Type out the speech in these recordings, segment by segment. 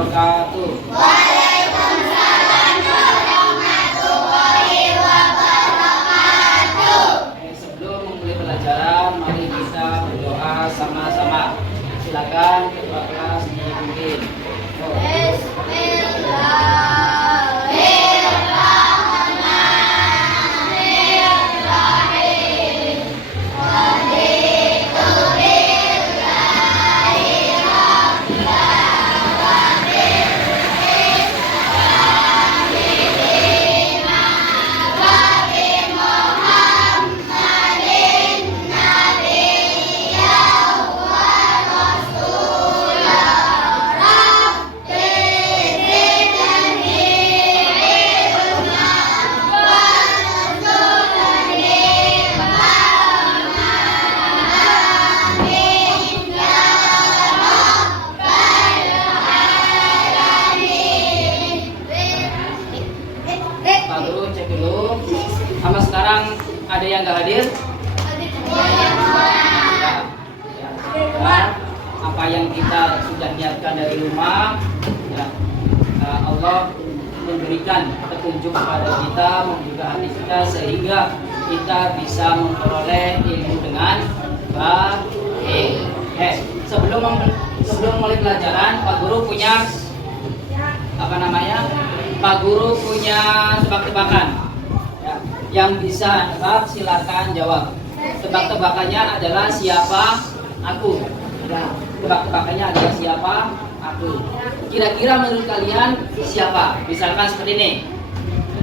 wabarakatuh. Waalaikumsalam warahmatullahi wabarakatuh. Sebelum memulai pelajaran, mari kita berdoa sama-sama. Silakan ketua kelas dipimpin. Pak Guru cek dulu. Sama sekarang ada yang nggak hadir? Ya. Apa yang kita sudah niatkan dari rumah, ya, Allah memberikan petunjuk kepada kita, membuka hati kita sehingga kita bisa memperoleh ilmu dengan baik. Sebelum mulai pelajaran, Pak Guru punya apa namanya? Pak Guru punya tebak-tebakan, ya, yang bisa nebak silakan jawab. Tebak-tebakannya adalah siapa aku. Ya, tebak-tebakannya adalah siapa aku. Kira-kira menurut kalian siapa? Misalkan seperti ini.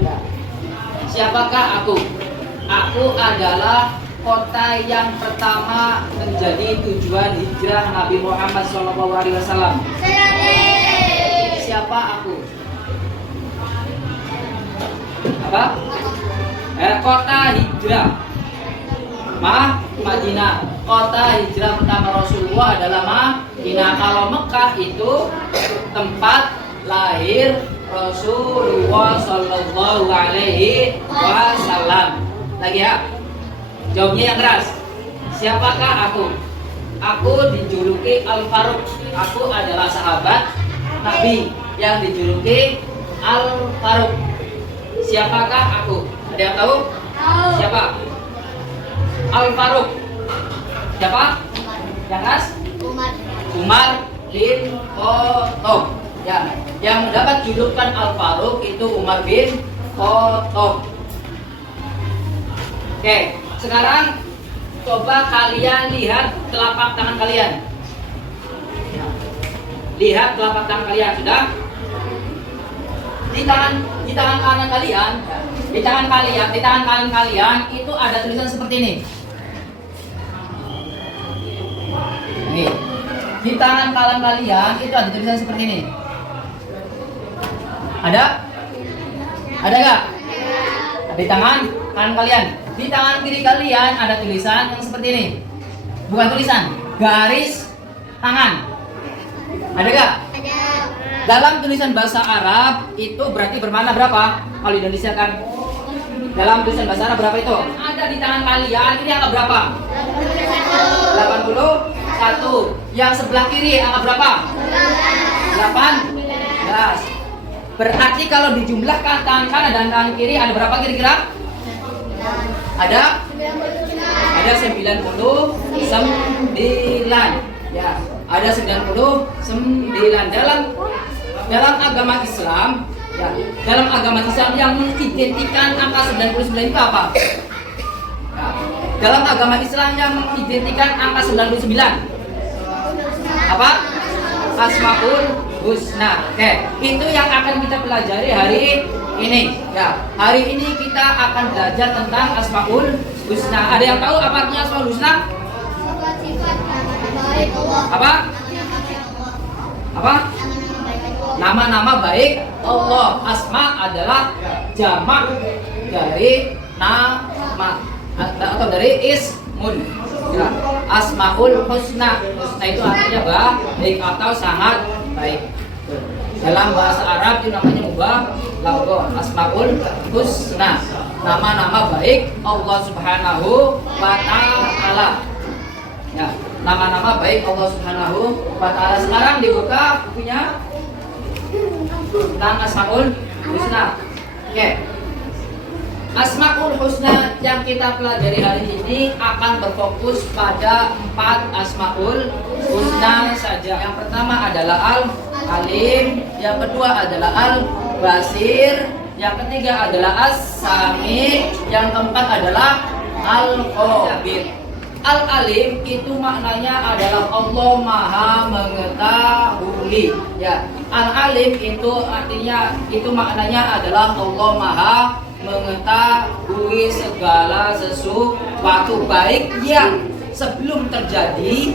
Ya. Siapakah aku? Aku adalah kota yang pertama menjadi tujuan hijrah Nabi Muhammad SAW. Siapa aku? Apa? Kota hijrah Madinah. Kota hijrah pertama Rasulullah adalah Madinah. Kalau Mekah itu tempat lahir Rasulullah Sallallahu Alaihi Wasallam. Lagi ya, jawabnya yang keras. Siapakah aku? Aku dijuluki Al-Faruq. Aku adalah sahabat Nabi yang dijuluki Al-Faruq. Siapakah aku? Ada yang tahu? Siapa? Al-Faruq. Siapa? Yang keras? Umar bin Khattab. Ya, yang mendapat julukan Al-Faruq itu Umar bin Khattab. Oke, sekarang coba kalian lihat telapak tangan kalian. Lihat telapak tangan kalian, sudah? Di tangan kanan kalian, di tangan kanan kalian itu ada tulisan seperti ini. Nih, di tangan kanan kalian itu ada tulisan seperti ini. Ada? Ada nggak? Di tangan kanan kalian. Di tangan kiri kalian ada tulisan yang seperti ini. Bukan tulisan, garis tangan. Ada nggak? Ada. Dalam tulisan bahasa Arab itu berarti bermakna berapa? Kalau Indonesia kan dalam tulisan bahasa Arab berapa itu? Ada di tangan kalian, ini angka berapa? 81. Yang sebelah kiri angka berapa? 18. Berarti kalau dijumlahkan tangan kanan dan tangan kiri ada berapa kira-kira? Ada 99. Ya, ada 99 dalam agama Islam. Ya, dalam agama Islam yang mengidentikan angka 99 itu apa? Ya, dalam agama Islam yang mengidentikan angka 99 apa? Asmaul Husna. Oke, itu yang akan kita pelajari hari ini. Ya, hari ini kita akan belajar tentang Asmaul Husna. Ada yang tahu apa artinya Asmaul Husna? Apa? Apa? Nama-nama baik Allah. Asma adalah jamak dari nama atau dari ismun. Ya, Asmaul Husna. Husna itu artinya baik atau sangat baik. Dalam bahasa Arab itu namanya mubalaghah. Asmaul Husna, nama-nama baik Allah Subhanahu wa taala. Ya, nama-nama baik Allah Subhanahu wa taala. Sekarang dibuka bukunya. tentang Asmaul Husna. Oke. Asmaul Husna yang kita pelajari hari ini akan berfokus pada 4 Asmaul Husna saja. Yang pertama adalah Al-Alim, yang kedua adalah Al-Basir, yang ketiga adalah As-Sami, yang keempat adalah Al-Khabir. Al-Alim itu maknanya adalah Allah Maha Mengetahui. Ya, Al-Alim itu artinya maknanya adalah Allah Maha mengetahui segala sesuatu, baik yang sebelum terjadi,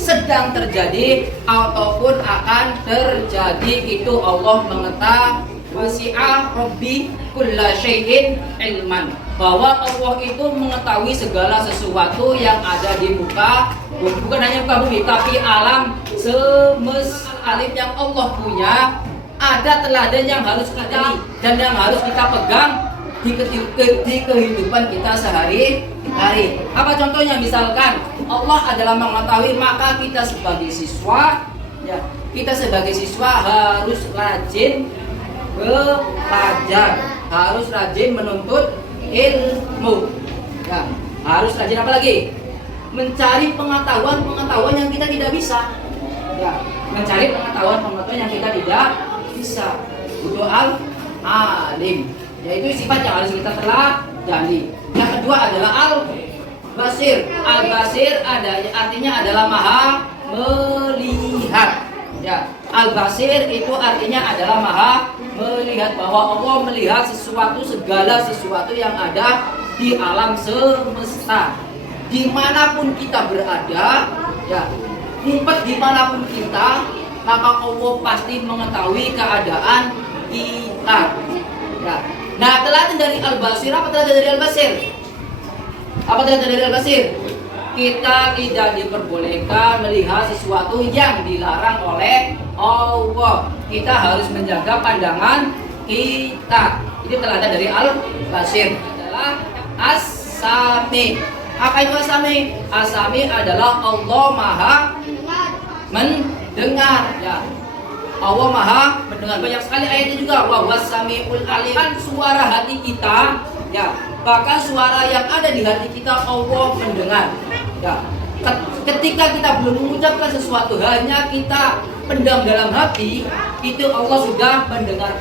sedang terjadi, ataupun akan terjadi. Itu Allah mengetahui. Wasi'a Rabbi kulla syai'in ilman, bahwa Allah itu mengetahui segala sesuatu yang ada di muka, bukan hanya muka bumi, tapi alam semesta. Alim yang Allah punya, ada teladan yang harus kita dan yang harus kita pegang di kehidupan kita sehari-hari. Apa contohnya? Misalkan Allah adalah mengetahui, maka kita sebagai siswa, ya, kita sebagai siswa harus rajin belajar, harus rajin menuntut ilmu. Ya, harus rajin apa lagi? Mencari pengetahuan yang kita tidak bisa. Ya, mencari pengetahuan yang kita tidak bisa. Butuh al-alim, yaitu sifat yang harus kita teladani. Yang kedua adalah al-basir. Al-basir artinya adalah maha melihat. Ya, al-basir itu artinya adalah maha melihat, bahwa Allah melihat segala sesuatu yang ada di alam semesta. Dimanapun kita berada, ya, dimanapun kita, maka Allah pasti mengetahui keadaan kita. Ya. Nah, teladan dari al-basir, apa teladan dari al-basir? Apa teladan dari al-basir? Kita tidak diperbolehkan melihat sesuatu yang dilarang oleh Allah. Kita harus menjaga pandangan kita. Ini teladan dari al-basir. Adalah as-sami. Apa itu as-sami? As-sami adalah Allah Maha mendengar. Ya. Allah Maha mendengar. Banyak sekali ayatnya juga. Wa was-sami'ul alim. Kan suara hati kita, ya, bahkan suara yang ada di hati kita Allah mendengar. Ya. Ketika kita belum mengucapkan sesuatu, hanya kita pendam dalam hati, itu Allah sudah mendengar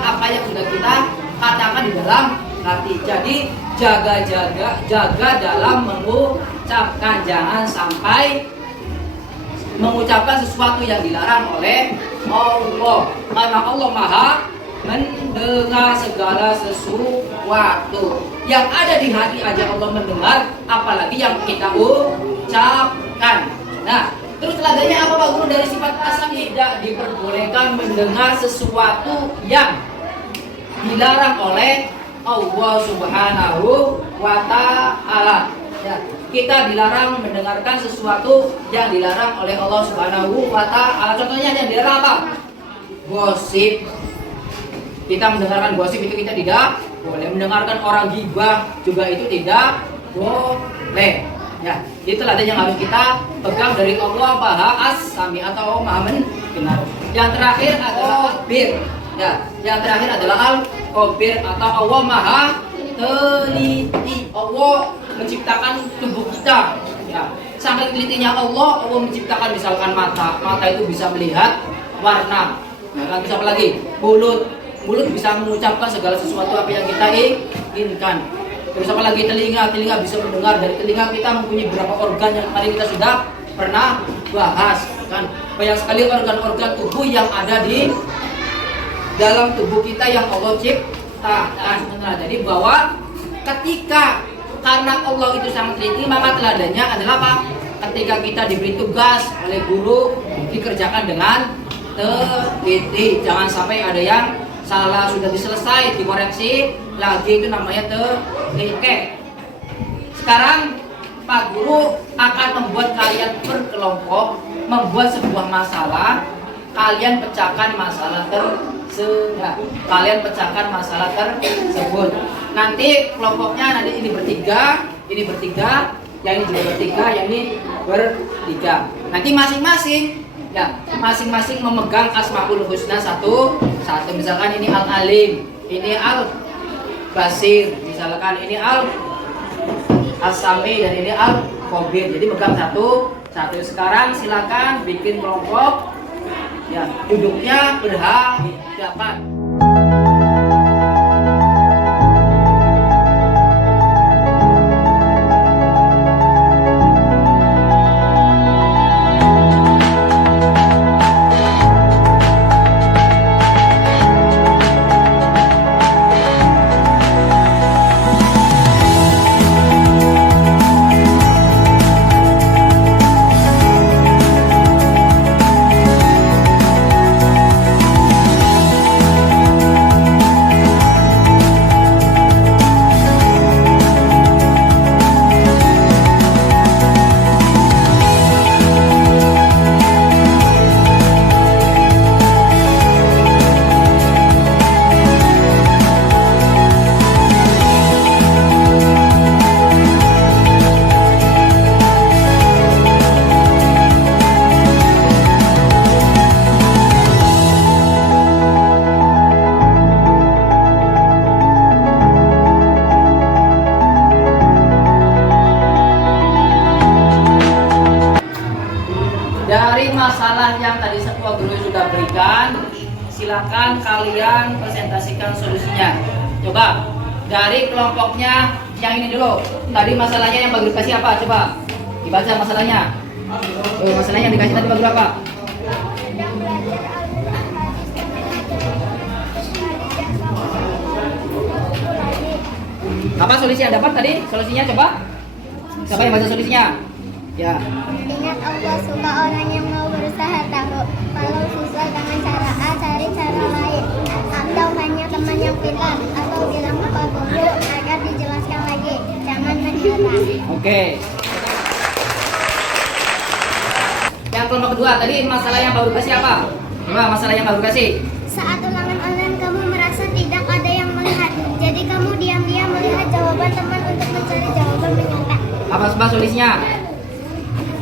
apa yang sudah kita katakan di dalam hati. Jadi jaga dalam mengucapkan, jangan sampai mengucapkan sesuatu yang dilarang oleh Allah, karena Allah Maha mendengar segala sesuatu. Yang ada di hati aja Allah mendengar, apalagi yang kita ucapkan. Nah, terus teladannya apa Pak Guru dari sifat asam? Tidak diperbolehkan mendengar sesuatu yang dilarang oleh Allah Subhanahu wa Ta'ala. Ya, kita dilarang mendengarkan sesuatu yang dilarang oleh Allah Subhanahu wa Ta'ala. Contohnya yang dilarang apa? Gosip. Kita mendengarkan gosip itu kita tidak boleh. Mendengarkan orang gibah juga itu tidak boleh. Ya, itulah yang harus kita pegang dari Allah Maha As-Sami atau Maha mendengar. Yang terakhir adalah Khabir. Ya, yang terakhir adalah Al-Khabir atau Allah Maha teliti. Allah menciptakan tubuh kita. Ya, sampai telitinya Allah menciptakan misalkan mata. Mata itu bisa melihat warna. Nah, bisa apa lagi? Mulut bisa mengucapkan segala sesuatu apa yang kita inginkan. Terus apa lagi? Telinga bisa mendengar. Dari telinga kita mempunyai beberapa organ yang tadi kita sudah pernah bahas, kan? Banyak sekali organ-organ tubuh yang ada di dalam tubuh kita yang Allah ciptakan. Nah, jadi bahwa karena Allah itu sangat teliti, maka teladannya adalah apa? Ketika kita diberi tugas oleh guru, dikerjakan dengan teliti. Jangan sampai ada yang salah, sudah diselesai, dikoreksi lagi, itu namanya teliti. Sekarang Pak Guru akan membuat kalian berkelompok, membuat sebuah masalah, kalian pecahkan masalah tersebut. Nanti kelompoknya ini bertiga, yang ini juga bertiga, yang ini bertiga. Nanti masing-masing Ya, masing-masing memegang Asmaul Husna satu. Misalkan ini Al-Alim, ini Al-Basir, misalkan ini Al-Sami dan ini Al-Khabir. Jadi megang satu. Sekarang silakan bikin kelompok. Ya, duduknya berhadapan. Dari masalah yang tadi Ketua Guru sudah berikan, silakan kalian presentasikan solusinya. Coba dari kelompoknya yang ini dulu. Tadi masalahnya yang Pak Guru kasih apa? Coba dibaca masalahnya. Masalahnya yang dikasih tadi Pak Guru apa? Apa solusi yang dapat tadi? Solusinya coba. Siapa yang baca solusinya? Ya. Ingat Allah suka orang yang mau berusaha tahu. Kalau susah dengan cara A, cari cara lain. Atau hanya teman yang pintar. Atau bilang Pak Guru agar dijelaskan lagi. Jangan menyerah. Oke. Yang kelompok kedua tadi masalah yang baru kasih apa? Coba masalah yang baru kasih. Saat ulangan online kamu merasa tidak ada yang melihat. Jadi kamu diam-diam melihat jawaban teman untuk mencari jawaban menyontek. Apa solusinya?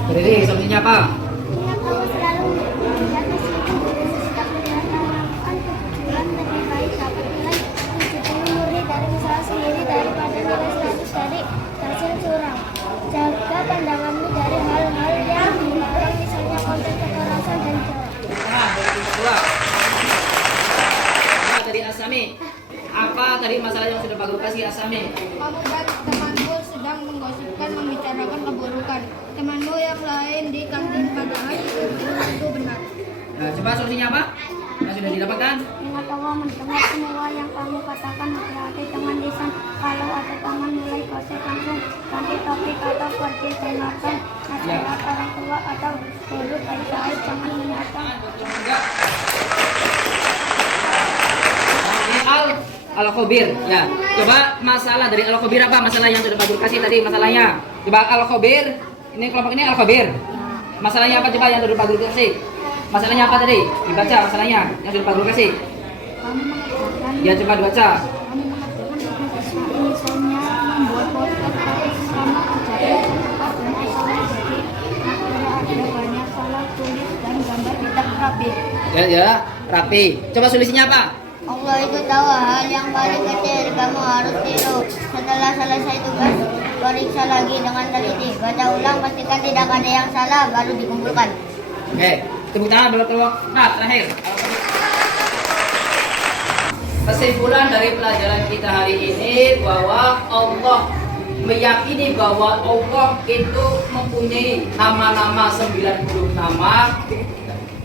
Jadi solusinya apa? Ingat Allah selalu menjaga situ setiap melihat melakukan kejujuran lebih baik dapat nilai 70 murni dari usaha sendiri daripada nilai 100 dari hasil curang. Jaga pandanganmu dari hal-hal yang dilarang, misalnya konten kekerasan dan jalan. Dari Asami. Apa tadi masalah yang sudah Pak Guru kasih Asami? Kamu dan temanmu sedang menggosipkan, membicarakan keburukan temanmu yang lain di kantin, padahal itu benar. Nah, coba solusinya apa? Yang sudah didapatkan? Ingat Allah mendengar semua yang kamu katakan, hati-hati dengan lisan. Kalau ada tangan mulai gosip langsung ganti topik atau pergi dengarkan nasihat orang tua atau guru baik-baik, jangan menyiarkan. Ini Al-Khabir. Ya. Coba masalah dari Al-Khabir apa? Masalah yang sudah Pak Guru kasih tadi masalahnya. Coba Al-Khabir. Ini kelompok ini Al-Khabir. Masalahnya apa coba yang sudah Pak Guru kasih? Masalahnya apa tadi? Dibaca masalahnya yang sudah Pak Guru kasih. Kamu mengerjakan, Ya coba dibaca. kamu mengerjakan misalnya membuat podcast, tapi kamu kerjakan cepat dan asalnya jadi akhirnya ada banyak salah tulis dan gambar tidak rapi. Ya, rapi. Coba solusinya apa? Allah itu tahu hal yang paling kecil, kamu harus tiru. Setelah selesai tugas, periksa lagi dengan teliti. Baca ulang, pastikan tidak ada yang salah, baru dikumpulkan. Oke, tepuk tangan bertolak. Nah, terakhir. Kesimpulan dari pelajaran kita hari ini bahwa Allah meyakini bahwa Allah itu mempunyai nama-nama 90 nama.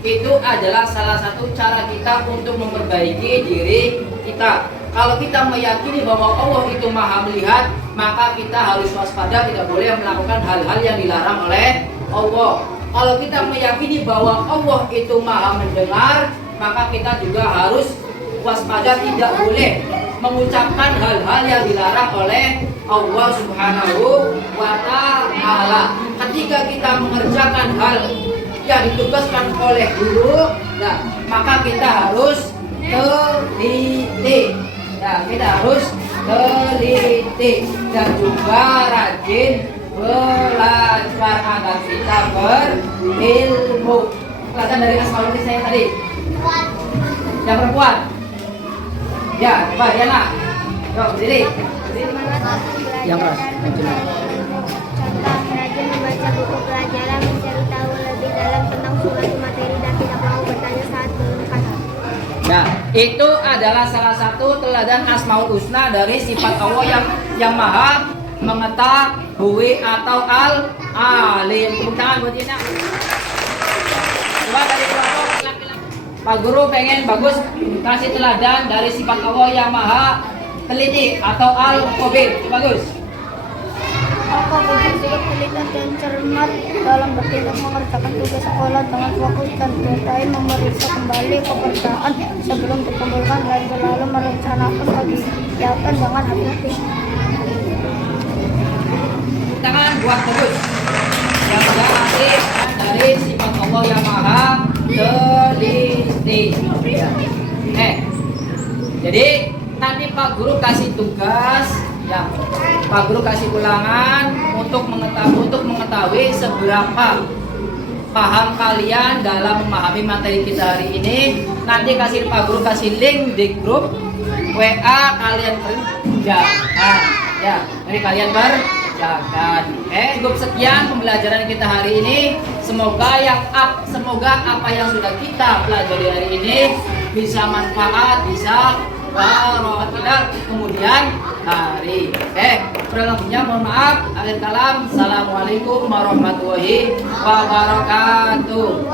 Itu adalah salah satu cara kita untuk memperbaiki diri kita. Kalau kita meyakini bahwa Allah itu maha melihat, maka kita harus waspada, tidak boleh melakukan hal-hal yang dilarang oleh Allah. Kalau kita meyakini bahwa Allah itu maha mendengar, maka kita juga harus waspada, tidak boleh mengucapkan hal-hal yang dilarang oleh Allah Subhanahu wa Ta'ala. Ketika kita mengerjakan hal yang ditugaskan oleh guru, nah, maka kita harus teliti. Nah, kita harus teliti dan juga rajin belajar agar kita berilmu. teladan dari Asmaul Husna yang tadi? Yang perempuan. Ya, coba Diana. Yo, berdiri. Yang keras. Contoh, rajin membaca buku pelajaran, mencari tahu lebih dalam tentang suatu materi dan tidak mau bertanya saat belum paham. Nah, itu adalah salah satu teladan Asmaul Husna dari sifat Allah yang maha mengetahui atau al-alim. Tepuk tangan buat Dina. Coba dari kelompok laki-laki. Pak Guru pengen bagus kasih teladan dari sifat Allah yang maha teliti atau al-khabir. Bagus. Aku bersikap teliti dan cermat dalam bertindak mengerjakan tugas sekolah dengan fokus dan berusaha memeriksa kembali pekerjaan sebelum dikumpulkan dan selalu merencanakan kegiatan dengan hati-hati. Tangan buat bagus. Yang berarti dari sifat Allah yang maha teliti. Jadi nanti Pak Guru kasih tugas, ya Pak Guru kasih ulangan untuk mengetahui seberapa paham kalian dalam memahami materi kita hari ini. Nanti Pak Guru kasih link di grup WA kalian kerjakan, ya dari kalian kerjakan. Cukup sekian pembelajaran kita hari ini. Semoga apa yang sudah kita pelajari hari ini bisa manfaat, bisa barokah kemudian hari. Kurang lebihnya mohon maaf. Akhir kalam. Assalamualaikum warahmatullahi wabarakatuh.